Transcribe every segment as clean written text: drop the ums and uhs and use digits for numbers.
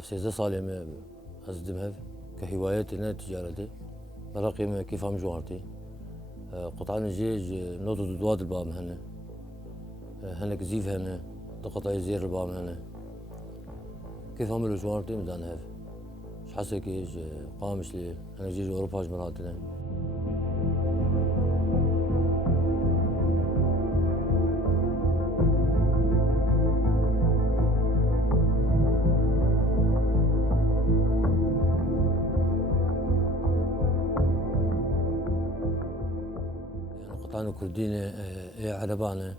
سيزده صالي ما أزدم هذا كهواياتي نا تجارتي براقي ما كيف هم جوارتي قطعان الجيج نوتو دواد البام هنا كزيف هنا قطع زير البام هنا كيف هم جوارتي مدان هذا شحسي كيج قامش لي أنا جيج أوروبا جمراتنا قطعان كردينة إيه عربانة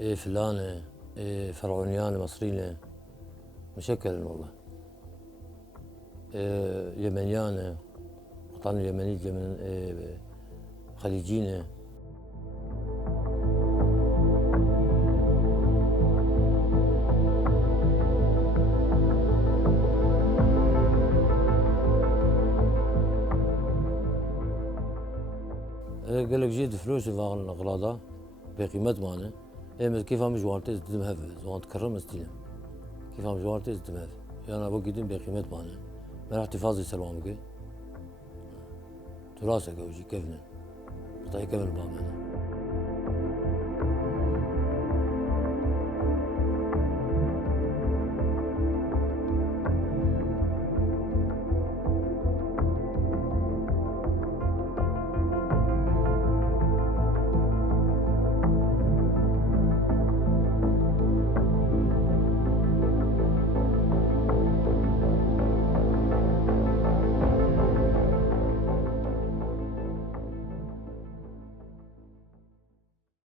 إيه فلانة إيه فرعونيانة مصرية مشكل والله إيه يمنيانة قطعان اليمنية من إيه خليجينة قال لك جيت فلوس فاغن أغراضها بقيمة مانا إيه كيف هم جوارتي زدم هذا زوان تكرم استيلا كيف هم جوارتي زدم هذا يعني أبغى جدين بقيمة مانا ما راح تفاضي سلوامك تراسك أو شيء كيفنا قطعي كيف البامانة